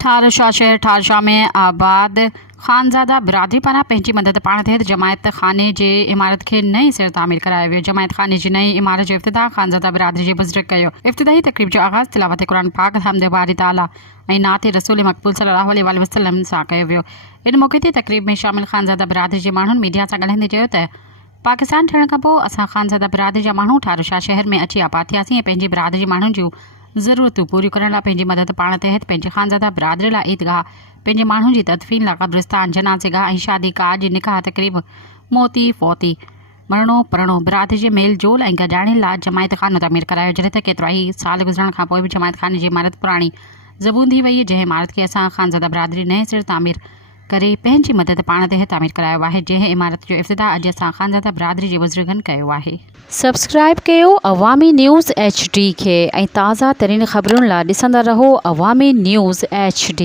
ठारशाह शहर ठारशाह में आबाद खानज़ादा बिरादरी पारां पंहिंजी मदद पाण तहत जमायत खाने जे इमारत खे नई सिर तामीर करायो वियो। जमायत खाने जी नई इमारत जो इफ़्तिताह खानज़ादा बिरादरी जे बुज़ुर्ग कयो। इफ़्तिताही तक़रीब जो आगाज़ तिलावत क़ुरान पाक हमद बारी ताला ऐं नात रसूल मक़बूल सल्लल्लाहु अलैहि वसल्लम सां कयो वियो। इन मौक़े ते तक़रीब में शामिल खानज़ादा बिरादरी जे माण्हुनि मीडिया सां ॻाल्हाईंदे चयो त पाकिस्तान ठहण खां पोइ असां खानज़ादा बिरादरी जा माण्हू ठारशाह शहर में अची आबाद थियासीं ऐं पंहिंजी बिरादरी माण्हुनि जूं ज़रूरतूं पूरियूं करण लाइ पंहिंजी मदद पाण तहत पंहिंजे खानज़ादा बिरादरी लाइ ईदगाह, पंहिंजे माण्हुनि जी तदफ़ीन लाइ क़ब्रिस्तान, जनाज़ेगाह ऐं शादी काज, निकाह तक़रीब, मोती फ़ौती, मरणो परणो बिरादरी जे मेल जोल ऐं गॾाइण लाइ जमायत खानो तामीर करायो। जॾहिं त केतिरा ई साल गुज़रण खां पोइ बि जमायत खाने जी इमारत पुराणी ज़बून थी वई, जंहिं इमारत खे असां खानज़ादा बिरादरी नए सिर तामीर करे पंहिंजी मदद पाण तहत तामीर करायो आहे। जंहिं इमारत जो इफ़्तिताह अॼु असां खानज़ादा बिरादरी जे बुज़ुर्गनि कयो आहे। सब्सक्राइब कयो अवामी न्यूज़ HD खे ऐं ताज़ा तरीन ख़बरुनि लाइ ॾिसंदा रहो अवामी न्यूज़ HD।